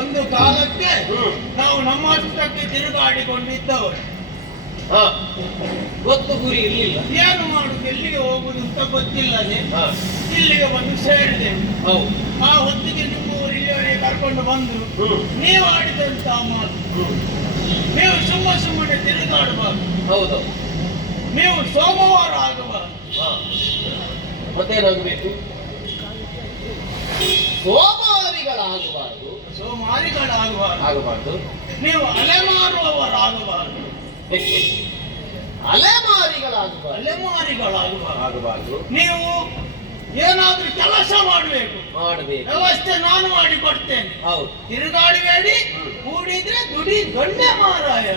ಒಂದು ಕಾಲಕ್ಕೆ ನಾವು ನಮ್ಮಷ್ಟಕ್ಕೆ ತಿರುಗಾಡಿಕೊಂಡಿದ್ದವರು. ಗೊತ್ತು ಗುರಿ ಇರಲಿಲ್ಲ, ಏನು ಮಾಡುದು ಎಲ್ಲಿಗೆ ಹೋಗುದು ಅಂತ ಗೊತ್ತಿಲ್ಲದೆ ಇಲ್ಲಿಗೆ ಬಂದು ಸೇರಿದೆವು. ಆ ಹೊತ್ತಿಗೆ ನಿಮ್ಮವರು ಇಲ್ಲಿವರೆಗೆ ಕರ್ಕೊಂಡು ಬಂದ್ರು. ನೀವು ಆಡಿದಂತ ಮಾತು, ನೀವು ಸುಮ್ಮನೆ ತಿರುಗಾಡಬಾರ್ದು. ಹೌದು, ನೀವು ಸೋಮವಾರ ಆಗಬಾರ್ದು. ಮತ್ತೇನಾಗಬೇಕು? ಸೋಮಾರಿಗಳಾಗಬಾರ್ದು. ನೀವು ಅಲೆಮಾರುವವರಾಗಬಾರ್ದು. ಅಲೆಮಾರಿಗಳಾಗಬಾರ್ದು. ನೀವು ಏನಾದ್ರೂ ಕೆಲಸ ಮಾಡಬೇಕು. ವ್ಯವಸ್ಥೆ ನಾನು ಮಾಡಿ ಕೊಡ್ತೇನೆ. ತಿರುಗಾಡಬೇಡಿ. ಕೂಡಿದ್ರೆ ದುಡಿ ದೊಡ್ಡ ಮಾರಾಯ.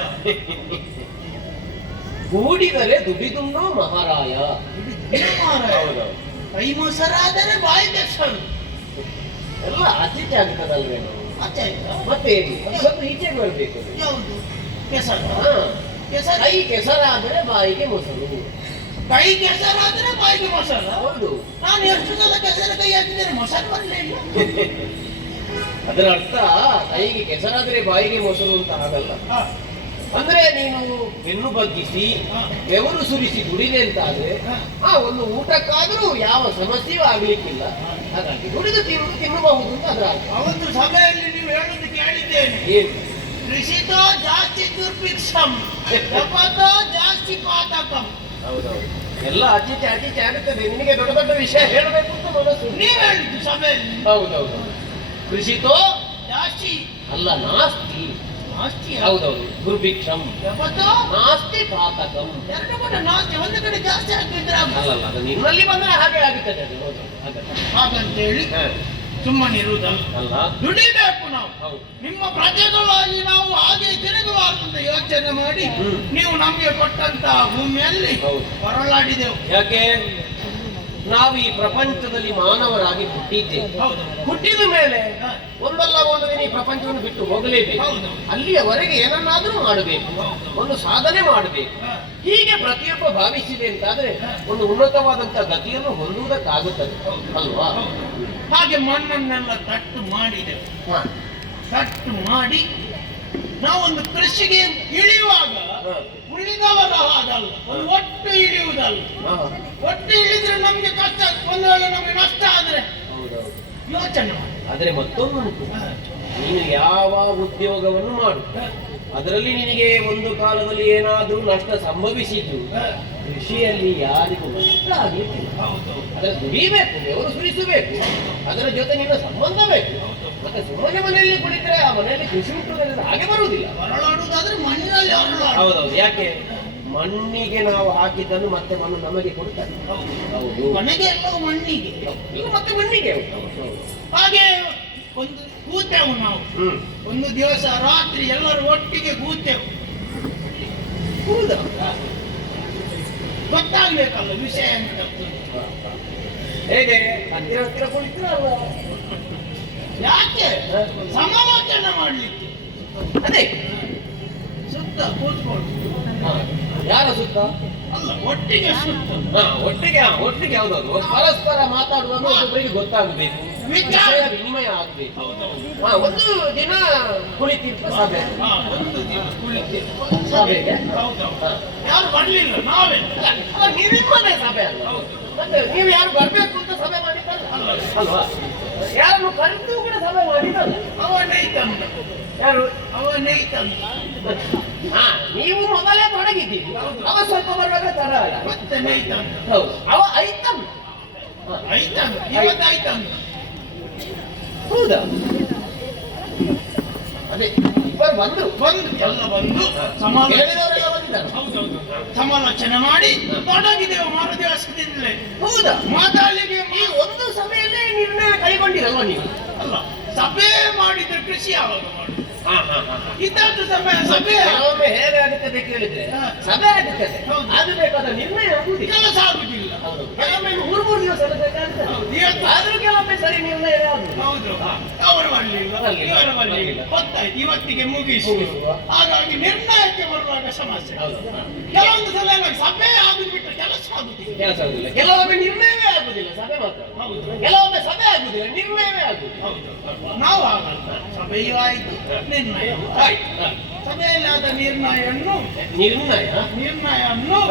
ಕೂಡಿದರೆ ದುಡಿದುಣ್ಣೋ ಮಹಾರಾಯ. ಕೈ ಮೊಸರಾದರೆ ಬಾಯಿ ಕೆಸರು. ಎಲ್ಲ ಆಚೆ ಆಗ್ತದಲ್ವೇನೋ. ಮತ್ತೆ ಈಚೆ ಬರಬೇಕು. ಯಾವುದು ಕೆಸರು? ಕೈ ಕೆಸರಾದರೆ ಬಾಯಿಗೆ ಮೊಸರು. ಕೈ ಕೆಸರಾದ್ರೆ ಬಾಯಿಗೆ ಮೊಸರು. ಹೌದು. ನಾನು ಎಷ್ಟು ಸಲ ಕೆಸರ ಕೈ ಹಾಕಿದ್ದೇನೆ, ಮೊಸರು ಬರಲಿಲ್ಲ. ಅದರ ಅರ್ಥ ಕೈಗೆ ಕೆಸರಾದ್ರೆ ಬಾಯಿಗೆ ಮೊಸರು ಅಂತ ಆಗಲ್ಲ. ಅಂದ್ರೆ ನೀನು ಬೆನ್ನು ಬಗ್ಗಿಸಿ ಬೆವರು ಸುರಿಸಿ ದುಡಿದೆ ಅಂತ ಆದ್ರೆ ಒಂದು ಊಟಕ್ಕಾದ್ರೂ ಯಾವ ಸಮಸ್ಯೆಯೂ ಆಗ್ಲಿಕ್ಕಿಲ್ಲ. ಹಾಗಾಗಿ ದುಡಿದು ತಿನ್ನಬಹುದು ಅಂತ ಅದರ ಅರ್ಥ. ಅವತ್ತು ಸಭೆಯಲ್ಲಿ ನೀವು ಹೇಳುದು ಕೇಳಿದ್ದೇನೆ. ಏನು? ಕೃಷಿತೋ ಜಾಸ್ತಿ ದುರ್ಭಿಕ್ಷಂ, ಜಪತೋ ಜಾಸ್ತಿ ಪಾತಕಂ. ಹೌದೌದು, ಎಲ್ಲ ಆಚೀಚೆ ಆಗುತ್ತದೆ. ನಿನಗೆ ದೊಡ್ಡ ದೊಡ್ಡ ವಿಷಯ ಹೇಳಬೇಕು ಅಂತ ಮನಸ್ಸು. ನೀವು ಹೇಳಿದ್ದು ಸಭೆಯಲ್ಲಿ. ಹೌದೌದು. ಕೃಷಿತೋ ಜಾಸ್ತಿ ಅಲ್ಲ, ನಾಸ್ತಿ. ನಾಸ್ತಿ. ಹೌದೌದು. ದುರ್ಭಿಕ್ಷಂ, ಜಪತೋ ನಾಸ್ತಿ ಪಾತಕಂ. ಎರಡು ಕಡೆ ನಾಸ್ತಿ, ಒಂದು ಕಡೆ ಜಾಸ್ತಿ ಹಾಕಿದ್ರೆ ಅಲ್ಲ, ಅದು ನಿನ್ನಲ್ಲಿ ಬಂದ್ರೆ ಹಾಗೆ ಆಗುತ್ತದೆ. ಅದು ಹಾಗಂತೇಳಿ ಸುಮ್ಮನಿರುವುದಲ್ಲ, ದುಡಿಬೇಕು ನಾವು. ನಿಮ್ಮ ಪ್ರಜೆಗಳಾಗಿ ನಾವು ಹಾಗೆ ತಿರುಗಬಾರದು ಅಂತ ಯೋಚನೆ ಮಾಡಿ ನೀವು ನಮಗೆ ಕೊಟ್ಟಂತಹ ಭೂಮಿಯಲ್ಲಿ ಹೊರಳಾಡಿದೆವು. ಯಾಕೆ? ನಾವು ಈ ಪ್ರಪಂಚದಲ್ಲಿ ಮಾನವರಾಗಿ ಹುಟ್ಟಿದ್ದೇವೆ. ಹುಟ್ಟಿದ ಮೇಲೆ ಒಂದಲ್ಲ ಒಂದು ದಿನ ಈ ಪ್ರಪಂಚವನ್ನು ಬಿಟ್ಟು ಹೋಗಲೇಬೇಕು. ಅಲ್ಲಿಯವರೆಗೆ ಏನನ್ನಾದ್ರೂ ಮಾಡಬೇಕು, ಒಂದು ಸಾಧನೆ ಮಾಡಬೇಕು. ಹೀಗೆ ಪ್ರತಿಯೊಬ್ಬ ಭಾವಿಸಿದೆ ಅಂತಾದ್ರೆ ಒಂದು ಉನ್ನತವಾದಂತಹ ಗತಿಯನ್ನು ಹೊಂದುವುದಕ್ಕಾಗುತ್ತದೆ ಅಲ್ವಾ? ಹಾಗೆ ಮಣ್ಣನ್ನೆಲ್ಲ ತಟ್ಟು ಮಾಡಿದೆವು. ತಟ್ಟು ಮಾಡಿ ನಾವೊಂದು ಕೃಷಿಗೆ ಇಳಿಯುವಾಗ ಉಳಿದವರ ಹಾಗಲ್ಲ, ಒಂದು ಒಟ್ಟು ಇಳಿಯುವುದಲ್ಲ. ಒಟ್ಟು ಇಳಿದ್ರೆ ನಮ್ಗೆ ಕಷ್ಟ, ಒಂದು ವೇಳೆ ನಮ್ಗೆ ನಷ್ಟ ಆದ್ರೆ ಯೋಚನೆ ಮಾಡಿ. ಆದ್ರೆ ಮತ್ತೊಂದು, ನೀನು ಯಾವ ಉದ್ಯೋಗವನ್ನು ಮಾಡು, ಅದರಲ್ಲಿ ನಿನಗೆ ಒಂದು ಕಾಲದಲ್ಲಿ ಏನಾದ್ರೂ ನಷ್ಟ ಸಂಭವಿಸಿದ್ದು, ಕೃಷಿಯಲ್ಲಿ ಯಾರಿಗೂ ನಷ್ಟ ಆಗಲಿಕ್ಕಿಲ್ಲ. ಅದರ ದುಡಿಬೇಕು, ಬೆವರು ಸುರಿಸಬೇಕು, ಅದರ ಜೊತೆ ನಿನ್ನ ಸಂಬಂಧ ಬೇಕು. ಮತ್ತೆ ಸುಮ್ಮನೆ ಮನೆಯಲ್ಲಿ ಕುಳಿತರೆ ಆ ಮನೆಯಲ್ಲಿ ಕೃಷಿ ಉಂಟು ಹಾಗೆ ಬರುವುದಿಲ್ಲ. ಹೊರಳಾಡುವುದಾದ್ರೆ ಮಣ್ಣಿನಲ್ಲಿ ಹೊರಳಾಡು. ಹೌದೌದು. ಯಾಕೆ? ಮಣ್ಣಿಗೆ ನಾವು ಹಾಕಿದ್ದನ್ನು ಮತ್ತೆ ಮಣ್ಣು ನಮಗೆ ಕೊಡ್ತಾರೆ. ಹೌದು, ಮನೆಗೆ ಎಲ್ಲವೂ ಮಣ್ಣಿಗೆ, ಮತ್ತೆ ಮಣ್ಣಿಗೆ. ಹಾಗೆ ಒಂದು ಕೂತೆವು ನಾವು. ಒಂದು ದಿವಸ ರಾತ್ರಿ ಎಲ್ಲರೂ ಒಟ್ಟಿಗೆ ಕೂತೆವು. ಗೊತ್ತಾಗ್ಬೇಕಲ್ಲ ವಿಷಯ ಅಂತ. ಹೇಗೆ? ಹತ್ತಿರ ಹತ್ತಿರ ಕುಳಿತರಲ್ಲ, ಯಾಕೆ ಸಮಾಲೋಚನೆ ಮಾಡ್ಲಿಕ್ಕೆ. ಅದೇ ಸುತ್ತ ಕೂತ್ಕೊಂಡು. ಯಾರ ಸುತ್ತ? ಅಲ್ಲ, ಒಟ್ಟಿಗೆ ಸುತ್ತ. ಒಟ್ಟಿಗೆ ಯಾವ್ದಾದ್ರು ಪರಸ್ಪರ ಮಾತಾಡುವಾಗ ಒಬ್ಬರಿಗೆ ಗೊತ್ತಾಗಬೇಕು, ವಿಚಾರ ವಿನಿಮಯ ಆಗ್ಬೇಕು. ಒಂದು ದಿನ ಕುಳಿತಿರ್ತ ಸಭೆ. ಒಂದು ದಿನ ಕುಳಿತಿರ್ತ ಸಭೆಗೆ ಯಾರು ಬರ್ಲಿಲ್ಲ, ನಾವೇ. ನಿಮ್ಮನೆ ಸಭೆ ಅಲ್ಲ, ಮತ್ತೆ ನೀವು ಯಾರು ಬರ್ಬೇಕು ಅಂತ ಸಭೆ ಮಾಡಿದ್ದಲ್ಲ ಅಲ್ವಾ? ಯಾರನ್ನು ಕರೆದು ಕೂಡ ಸಭೆ ಮಾಡಿದ್ದಲ್ಲ. ಅವನೇ ತಂದ. ಯಾರು? ಅವನೇ ತಂದ. ನೀವು ಮೊದಲೇ ತೊಡಗಿದ್ದೀವಿ, ಅವ ಸ್ವಲ್ಪ ಬರುವಾಗ ತರ ಅಲ್ಲ, ಮತ್ತೆ ನೈ ತಂದ. ಹೌದು, ಅವ ಐತಂದ. ಇವತ್ತು ಐತಂದ. ಹೌದಾ? ಅದೇ ಇಬ್ಬರು ಬಂದ್ರು, ಎಲ್ಲ ಬಂದು ಸಮಾಲೋಚನೆ ಮಾಡಿ ತೊಡಗಿದೆವು ಮಾರು ದಿವಸದಿಂದಲೇ. ಹೌದಾ? ಮಾತಾಡಲಿಕ್ಕೆ ಈ ಒಂದು ಸಭೆಯಲ್ಲೇ ನಿರ್ಣಯ ಕೈಗೊಂಡಿರಲ್ವ ನೀವು? ಅಲ್ಲ, ಸಭೆ ಮಾಡಿದ್ರೆ ಕೃಷಿ ಯಾವಾಗ ಮಾಡುದು? ಇದ್ದಾದ ಸಭೆ ಕೆಲವೊಮ್ಮೆ ಹೇಗೆ ಆಗುತ್ತದೆ ಕೇಳಿದ್ರೆ ಸಭೆ ಆಗುತ್ತದೆ, ಆಗಬೇಕಾದ ನಿರ್ಣಯ ಆಗುವುದಿಲ್ಲ, ಕೆಲಸ ಆಗುದಿಲ್ಲ. ಕೆಲವೊಮ್ಮೆ 3 ದಿವಸ ಆದ್ರೂ ಕೆಲವೊಮ್ಮೆ ಸರಿ ನಿರ್ಣಯ ಆಗುದು. ಹೌದು, ಅವರು ಬರಲಿಲ್ಲ, ಗೊತ್ತಾಯ್ತು, ಇವತ್ತಿಗೆ ಮುಗಿಸುವ. ಹಾಗಾಗಿ ನಿರ್ಣಯಕ್ಕೆ ಬರುವಾಗ ಸಮಸ್ಯೆ. ಕೆಲವೊಂದು ಸಲ ಸಭೆ ಆಗುದು ಬಿಟ್ಟು ಕೆಲಸ ಆಗುದಿಲ್ಲ, ಕೆಲವೊಮ್ಮೆ ನಿರ್ಣಯವೇ ಆಗುದಿಲ್ಲ. ಆಗುದಿಲ್ಲ, ಸಭೆ ಮಾತ್ರ. ಹೌದು. ಕೆಲವೊಮ್ಮೆ ಸಭೆ ಆಗುದಿಲ್ಲ, ನಿರ್ಣಯವೇ ಆಗುದಿಲ್ಲ. ಹೌದು. ನಾವು ಆಗಲ್ಲ. ಸಭೆಯೂ ಆಯ್ತು, ನಿರ್ಣಯವೂ ಆಯ್ತು. ಸಭೆಯಲ್ಲಾದ ನಿರ್ಣಯವನ್ನು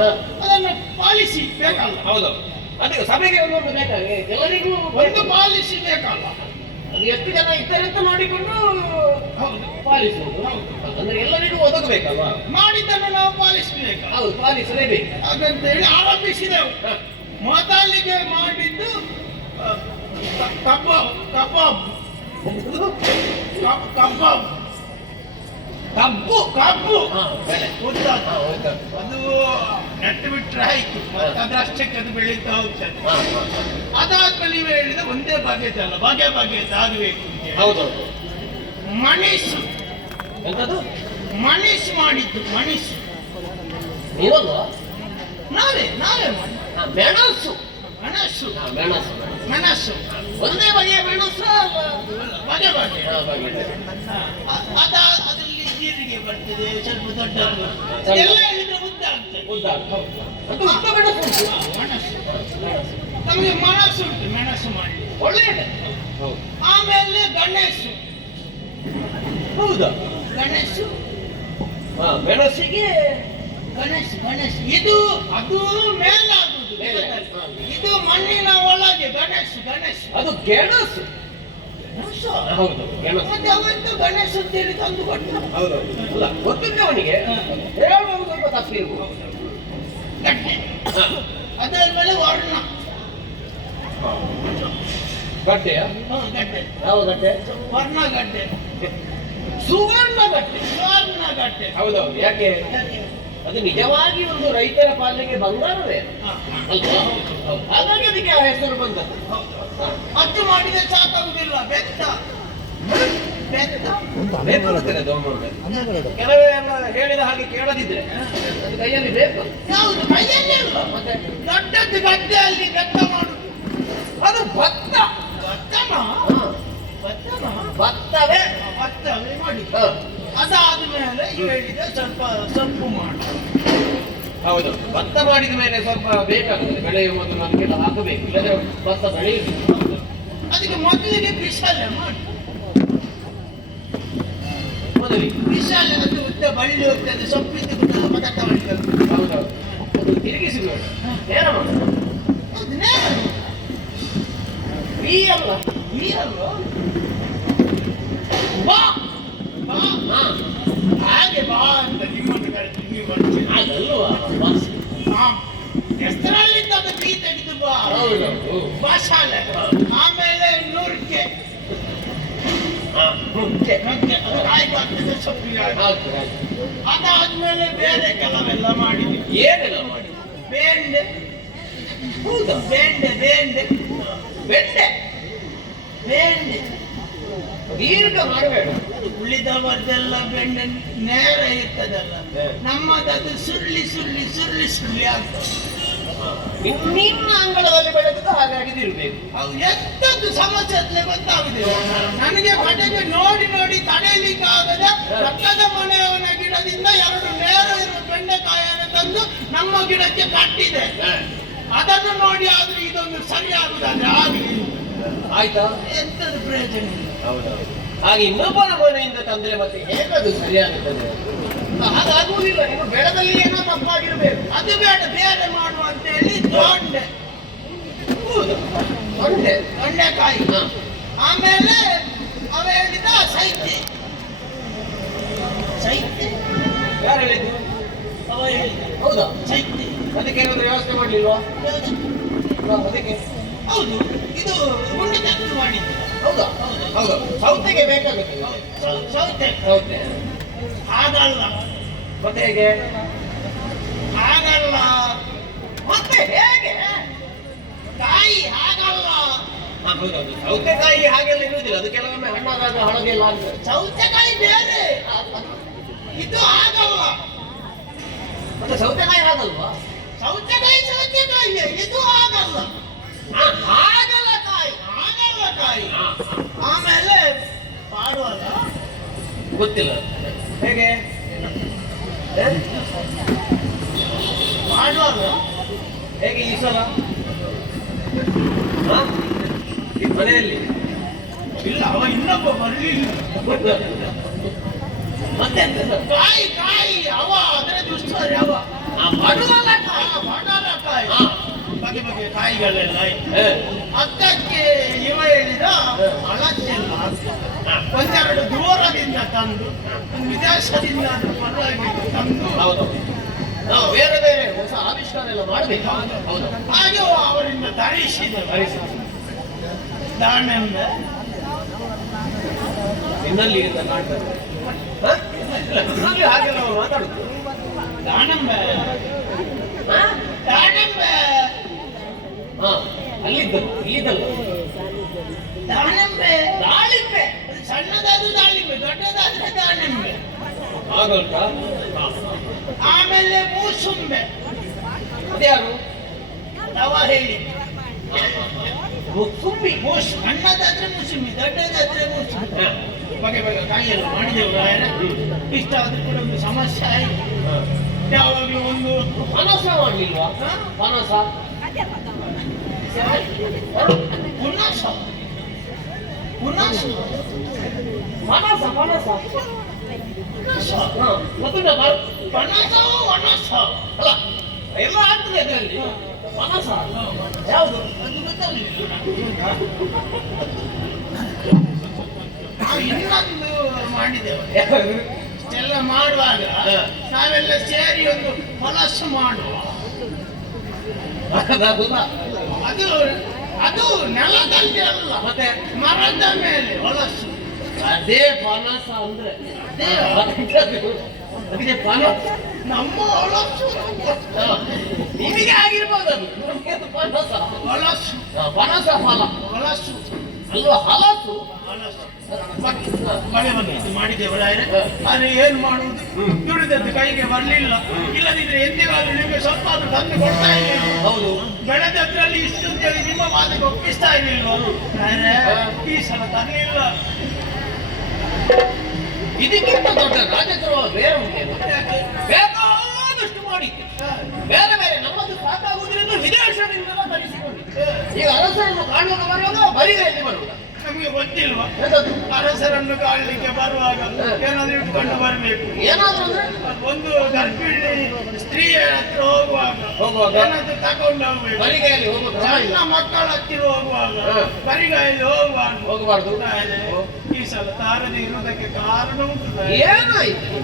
ಹ. ಅದನ್ನು ಪಾಲಿಸಿ ಬೇಕಲ್ಲ. ಹೌದು. ಅದಕ್ಕೆ ಸಭೆಗೆ ಒಂದೊಂದು ಬೇಕಾಗಿ ಎಲ್ಲರಿಗೂ ಒಂದು ಪಾಲಿಸಿ ಬೇಕಲ್ಲ. ಅದು ಎಷ್ಟು ಜನ ಇದ್ದಾರೆ ಅಂತ ನೋಡಿಕೊಂಡು ಹೌದು. ಪಾಲಿಸುವುದು. ಅಂದ್ರೆ ಎಲ್ಲರಿಗೂ ಒದಗಬೇಕಲ್ವಾ? ಮಾಡಿದ್ದನ್ನು ನಾವು ಪಾಲಿಸಬೇಕು. ಹೌದು, ಪಾಲಿಸಲೇಬೇಕು. ಹಾಗಂತ ಹೇಳಿ ಆರಂಭಿಸಿದೆವು. ಮೊದಲಿಗೆ ಮಾಡಿದ್ದು ಕಬಾಬ್ ಕಬಾಬ್ ಕಬಾಬ್ ಕಬ್ಬು ಕಬ್ಬು ಉದ್ದ. ಅದು ನೆಟ್ಟು ಬಿಟ್ರೆ ಆಯ್ತು, ಅದರಷ್ಟಕ್ಕೆ ಅದು ಬೆಳೀತಾ ಹೋಗ್ತದೆ. ಅದಾದ್ಮೇಲೆ ನೀವು ಹೇಳಿದ ಒಂದೇ ಬಗೆದಲ್ಲ, ಬಗೆ ಆಗಬೇಕು. ಹೌದೌದು. ಮನಸ್ಸು ಎಂತದ್ದು? ಮನಸ್ಸು ಮಾಡಿದ್ದು. ಮನಸ್ಸು ನೀವಲ್ವಾ? ನಾವೇ ಮಾಡಿ ಮೆಣಸು. ಮೆಣಸು ಮೆಣಸು ಮೆಣಸು ಒಂದೇ ಬಗೆಯ ಮೆಣಸು ಬಗೆ ಬಗೆ. ಬಗೆ. ಅದರಲ್ಲಿ ಜೀರಿಗೆ ಬರ್ತದೆ, ಸ್ವಲ್ಪ ದೊಡ್ಡದು. ಎಲ್ಲ ಹೇಳಿದ್ರೆ ಉದ್ದ ಆಗ್ತದೆ. ಉದ್ದ ಮೆಣಸು ಉಂಟು. ಮೆಣಸು ನಮಗೆ ಮನಸ್ಸು ಉಂಟು ಮೆಣಸು ಮಾಡಿ ಒಳ್ಳೆಯದೇ. ಆಮೇಲೆ ಗಣೇಶು. ಹೌದಾ? ಗಣೇಶು ಮೆಣಸಿಗೆ ಗಣೇಶ್ ಇದು ಅದು ಮೇಲಾಗುವುದು. ಇದು ಮಣ್ಣಿನ ಒಳಗೆ ಗಣೇಶ್ ಅದು ಗೆಣಸು. ಹೌದು, ಗೆಣಸು. ಮತ್ತೆ ಅವತ್ತು ಗಣೇಶ್ ಅಂತೇಳಿ ತಂದು ಕೊಟ್ಟು. ಹೌದು. ಅಲ್ಲ, ಗೊತ್ತಿಲ್ಲ ಅವನಿಗೆ, ಹೇಳುವುದು ಸ್ವಲ್ಪ ತಪ್ಪಿರ್ಬೋದು. ಗಡ್ಡೆ. ಅದಾದ್ಮೇಲೆ ವರ್ಣ. ಗಡ್ಡೆಯ? ಗಡ್ಡೆ. ಯಾವ ಗಡ್ಡೆ? ವರ್ಣ ಗಡ್ಡೆ. ಸುವರ್ಣ ಗಡ್ಡೆ. ಸುವರ್ಣ ಗಡ್ಡೆ. ಹೌದೌದು. ಯಾಕೆ? ಅದು ನಿಜವಾಗಿ ಒಂದು ರೈತರ ಪಾಲಿಗೆ ಬಂಗಾರವೇ ಅಲ್ವಾ? ಹಾಗಾಗಿ ಅದಕ್ಕೆ ಆ ಹೆಸರು ಬಂದದ್ದು. ಅಚ್ಚು ಮಾಡಿದ್ರೆ ಸಾಕಾಗುದಿಲ್ಲ. ಬೆತ್ತ ಬೇಕಾಗುತ್ತದೆ ಕೆಲವೇ ಎಲ್ಲ ಹೇಳಿದ ಹಾಗೆ ಕೇಳದಿದ್ರೆ ಅದು ಕೈಯಲ್ಲಿ ಬೇಕು. ಯಾವುದು ಕೈಯಲ್ಲಿ ಇಲ್ಲ. ಮತ್ತೆ ದೊಡ್ಡದ್ದು ಗದ್ದೆಯಲ್ಲಿ ಬೆತ್ತ ಮಾಡುದು. ಅದು ಭತ್ತ. ಭತ್ತವೇ ಮಾಡಿ. ಅದಾದ್ಮೇಲೆ ಹೇಳಿದ ಸ್ವಲ್ಪ ಸೊಪ್ಪು ಮಾಡಿ. ಹೌದು, ಭತ್ತ ಮಾಡಿದ ಮೇಲೆ ಸ್ವಲ್ಪ ಬೇಕಾಗ್ತದೆ. ಬೆಳೆಯ ಮೊದಲು ಅದಕ್ಕೆಲ್ಲ ಹಾಕಬೇಕು, ಇಲ್ಲದ್ರೆ ಭತ್ತ ಬೆಳೆಯುವುದು. ಅದಕ್ಕೆ ಮೊದಲಿಗೆ ಬಿಸಾಲೆ ಮಾಡಿ. ಮೊದಲಿಗೆ ಬಿಸಾಲೆ ಅದು ಉದ್ದ ಬಳ್ಳಿ ಹೋಗ್ತದೆ, ಸೊಪ್ಪಿದ್ದು ಪದಾರ್ಥ ಮಾಡಬೇಕು. ಹೌದೌದು. ಅದು ತಿರುಗಿಸಿಬೇಡ, ನೇರ ಮಾಡು. ಈ ಅಲ್ಲ, ಈ ಅಲ್ವ? ಬಾ ಬಾ ಹಾಗೆ ಬಾ ಅಂತ ನಿಮ್ಮನ್ನು ಕರೆದು ನೀವು ಬರ್ತೀರಿ. ಅದಲ್ವಾ? ಹೆಸರಲ್ಲಿದ್ದ ಅದು ಬೀ ತೆಗೆದು ಬಾ. ಹೌದೌದು. ಬಾಸಾಲೆ. ಆಮೇಲೆ ನುರ್ಕೆ. ಅದು ಕಾಯ್ದು ಆಗ್ತದೆ ಸೊಪ್ಪಿಗೆ. ಅದಾದ್ಮೇಲೆ ಬೇರೆ ಕೆಲವೆಲ್ಲ ಮಾಡಿದ್ವಿ. ಏನೆಲ್ಲ ಮಾಡಿ? ಬೇಂಡೆ. ಹೌದಾ? ಬೇಂಡೆ ಬೇಂಡೆ ಬೆಂಡೆ. ಬೇಂಡೆ ದೀರ್ಘ ಮಾಡಬೇಡ. ಉಳಿದವರದೆಲ್ಲ ಬೆಂಡೆ ನೇರ ಇರ್ತದಲ್ಲ, ನಮ್ಮದದು ಸುರ್ಲಿ ಆಗ್ತದೆ. ನಿನ್ನ ಅಂಗಳದಲ್ಲಿ ಬೆಳೆದದ್ದು ಹಾಗಾಗಿ ಇರಬೇಕು. ಅದು ಎಂತದ್ದು ಸಮಸ್ಯೆ ಅಂತ ಗೊತ್ತಾಗುದಿಲ್ಲ ನನಗೆ. ಕಡೆಗೆ ನೋಡಿ ತಡೆಯಲಿಕ್ಕೆ ಆಗದೆ ಪಕ್ಕದ ಮನೆಯವನ ಗಿಡದಿಂದ 2 ನೇರ ಇರುವ ಬೆಂಡೆಕಾಯನ್ನು ತಂದು ನಮ್ಮ ಗಿಡಕ್ಕೆ ಕಟ್ಟಿದೆ. ಅದನ್ನು ನೋಡಿ ಆದ್ರೆ ಇದೊಂದು ಸರಿಯಾಗುದಾದ್ರೆ ಆಗಲಿ. ಆಯ್ತಾ? ಎಂತದ್ದು ಪ್ರಯೋಜನ ಇಲ್ಲ. ಹೌದೌದು. ಹಾಗೆ ಇನ್ನೊಬ್ಬರ ಮನೆಯಿಂದ ತಂದ್ರೆ ಮತ್ತೆ ಹೇಗದು ಸರಿಯಾಗುತ್ತದೆ? ಹಾಗಾಗುವುದಿಲ್ಲ. ನೀವು ಬೆಳೆದಲ್ಲಿ ಏನೋ ತಪ್ಪಾಗಿರ್ಬೇಕು. ಅದು ಬೇಡ, ಬೇರೆ ಮಾಡುವ ಅಂತ ಹೇಳಿ ದೊಂಡೆ. ದೊಂಡೆಕಾಯಿ. ಆಮೇಲೆ ಅವ ಹೇಳಿದ ಸೈತೆ. ಯಾರು ಹೇಳಿದ್ದು? ಅವ ಹೇಳಿದ. ಹೌದಾ? ಸೈತೆ. ಅದಕ್ಕೆ ಏನಾದ್ರು ವ್ಯವಸ್ಥೆ ಮಾಡ್ಲಿಲ್ವಾ? ಅದಕ್ಕೆ ಹೌದು, ಇದು ಗುಂಡು ತೆಗೆದು ಮಾಡಿದ್ದು. ಹೌದಾ? ಹೌದು. ಸೌತೆಗೆ ಬೇಕಾಗುತ್ತೆ. ಸೌತೆ ಹಾಗಲ್ಲ. ಮತ್ತೆ ಹೇಗೆ? ಹಾಗಲ್ಲ. ಮತ್ತೆ ಹೇಗೆ? ಕಾಯಿ ಹಾಗಲ್ಲ. ಹೌದೌದು. ಸೌತೆಕಾಯಿ ಹಾಗೆಲ್ಲ ಇರುವುದಿಲ್ಲ, ಅದು ಕೆಲವೊಮ್ಮೆ ಹಣ್ಣಾದಾಗ ಹಳದಿಲ್ಲ ಅಂತ. ಸೌತೆಕಾಯಿ ಬೇರೆ, ಇದು ಆಗಲ್ಲ. ಮತ್ತೆ ಸೌತೆಕಾಯಿ ಹಾಗಲ್ವಾ? ಸೌತೆಕಾಯಿ ಇದು ಆಗಲ್ಲ. ಹಾಗಲಕಾಯಿ. ಆಮೇಲೆ ಪಾಡುವಾಗ ಗೊತ್ತಿಲ್ಲ ಹೇಗೆ ಮಾಡುವಾಗ ಹೇಗೆ ಈ ಸಲ ಹ? ಈ ಮನೆಯಲ್ಲಿ ಇಲ್ಲ, ಅವ ಇನ್ನೊಬ್ಬ ಬರ್ಲಿಲ್ಲ. ಮತ್ತೆ ಎಂತ ಸರ್? ಕಾಯಿ ಕಾಯಿ ಅವ ಅದ್ರ ದುಷ್ಟರಿ ಅವ ಬಡವನ ಬಡವನ ಕಾಯಿ ಹಾ. ಬಗೆ ಬಗೆ ಕಾಯಿಗಳೆಲ್ಲ ಇತ್ತು. ಹ. ಅದಕ್ಕೆ ಇವ ಹೇಳಿದ ಅಳತೆಲ್ಲ ಒಂದೆರಡು ದೂರದಿಂದ ತಂದು ಒಂದು ವಿದೇಶದಿಂದ ಆದ್ರೂ ಪರವಾಗಿಲ್ಲ ತಂದು ಹೌದು, ನಾವು ಬೇರೆ ಬೇರೆ ಹೊಸ ಆವಿಷ್ಕಾರ ಎಲ್ಲ ಮಾಡ್ಬೇಕು. ಹೌದು, ಹಾಗೆ ಅವರಿಂದ ತರಿಸಿದ ದಾಣೆಂಬೆ ನಿನ್ನಲ್ಲಿ ಅಂತ ಕಾಣ್ತದೆ. ಹ? ಇಲ್ಲ, ನಿನ್ನಲ್ಲಿ ಹಾಗೆಲ್ಲ ಅವ್ರು ಮಾತಾಡುದು. ದಾಣೆಂಬೆ ಹ? ದಾಣೆಂಬೆ ಹ, ಅಲ್ಲಿದ್ದಲ್ಲ, ಇಲ್ಲಿದ್ದಲ್ಲ. ದಾಳಿಂಬೆ ದಾಳಿಂಬೆ ಸಣ್ಣದಾದ್ರೂ ದಾಳಿಂಬೆ, ದೊಡ್ಡದಾದ್ರೆ ದಾಳಿಂಬೆ. ಆಗಲ್ವಾ? ಆಮೇಲೆ ಮೂಸುಂಬೆ ಅದ್ಯಾರು? ತವ ಹೇಳಿ ಮುಸುಂಬಿ. ಸಣ್ಣದಾದ್ರೆ ಮೂಸುಂಬಿ, ದೊಡ್ಡದಾದ್ರೆ ಮೂಸುಂಬಿ. ಬಗೆ ಬಗೆ ಕಾಯಿಯೆಲ್ಲ ಮಾಡಿದೆವು. ಇಷ್ಟ ಆದ್ರೂ ಕೂಡ ಒಂದು ಸಮಸ್ಯೆ ಆಯ್ತು. ಯಾವಾಗ್ಲೂ ಒಂದು ಪನಸ ಮಾಡ್ಲಿಲ್ವಾ? ಪನಸ ಪುನಃ ಪುನಃ ಪನಸ ಪನಸ ಗೊತ್ತಿಲ್ಲ. ಪನಸವೋ ವನಸ ಅಲ್ಲ, ಎಲ್ಲ ಆಗ್ತದೆ ಅದರಲ್ಲಿ. ಪನಸ ಯಾವುದು ಅದು ಗೊತ್ತಾಗಲಿಲ್ಲ. ನಾವು ಇನ್ನೊಂದು ಮಾಡಿದೆವು. ಇಷ್ಟೆಲ್ಲ ಮಾಡುವಾಗ ನಾವೆಲ್ಲ ಸೇರಿ ಒಂದು ಹೊಲಸು ಮಾಡುವ. ಅದು ಅದು ನೆಲದಲ್ಲಿ ಅಲ್ಲ, ಮತ್ತೆ ಮರದ ಮೇಲೆ ಹೊಲಸು. ಅದೇ ಪನಸ ಅಂದ್ರೆ. ಅದೇ ಅದಕ್ಕೆ ಪನಸ ನಮ್ಮ ಹೊಲಸು. ನಿಮಗೆ ಆಗಿರ್ಬೋದು ಅದು. ನಮ್ಗೆ ಅದು ಪನಸ ಹೊಲಸು ಪನಸ ಫಲ ಹೊಲಸು ಅಲ್ವಾ? ಹಲಸು ಹೊಲಸು ಮಳೆ ಬಂದಿದ್ದು ಮಾಡಿದ್ದೇವೆ. ಆದ್ರೆ ಏನ್ ಮಾಡುವುದು? ದುಡಿದದ್ದು ಕೈಗೆ ಬರ್ಲಿಲ್ಲ. ಇಲ್ಲದಿದ್ರೆ ಎಂದಿಗಾದ್ರೂ ನಿಮಗೆ ಸ್ವಲ್ಪ ಆದ್ರೂ ತಂದು ಕೊಡ್ತಾ ಇರಲಿಲ್ಲ. ಹೌದು, ಬೆಳೆದದ್ರಲ್ಲಿ ಇಷ್ಟು ಅಂತೇಳಿ ನಿಮ್ಮ ಮಾತಿಗೆ ಒಪ್ಪಿಸ್ತಾ ಇರಲಿಲ್ವ? ಈ ಸಲ ತರಲಿಲ್ಲ. ಇದಕ್ಕಿಂತ ದೊಡ್ಡ ರಾಜದ್ರೋಹ ಬೇರೆ ಉಂಟೇನು? ಬೇಕಾದಷ್ಟು ಮಾಡಿದ್ದೆ, ಬೇರೆ ಬೇರೆ ನಮ್ಮದು ಸಾಕಾಗುವುದರಿಂದ ವಿದೇಶದಿಂದಲೂ ತರಿಸಿಕೊಂಡಿದ್ದೆ. ಈಗ ಅರಸರನ್ನು ಕಾಣುವಾಗ ಬರುವಾಗ ಬರಿಗೈಯಲ್ಲಿ ಬರುವುದ? ನಮಗೆ ಗೊತ್ತಿಲ್ವಾ? ಎಂತದ್ದು? ಅರಸರನ್ನು ಕಾಣಲಿಕ್ಕೆ ಬರುವಾಗ ಏನಾದ್ರೂ ಇಟ್ಕೊಂಡು ಬರಬೇಕು. ಏನಾದ್ರು ಅಂದ್ರೆ ಒಂದು ಗರ್ಭಿಣಿ ಸ್ತ್ರೀಯ ಹತ್ರ ಹೋಗುವಾಗ ಏನಾದ್ರೂ ತಗೊಂಡು ಹೋಗ್ಬೇಕು. ಬರಿಗೈಯಲ್ಲಿ ಹೋಗುದು ಸಣ್ಣ ಮಕ್ಕಳ ಹತ್ತಿರ ಹೋಗುವಾಗ ಬರಿಗೈಯಲ್ಲಿ ಹೋಗಬಾರ್ದು. ಈ ಸಲ ತಾರದೆ ಇರುವುದಕ್ಕೆ ಕಾರಣ ಉಂಟು. ಏನಾಯ್ತು?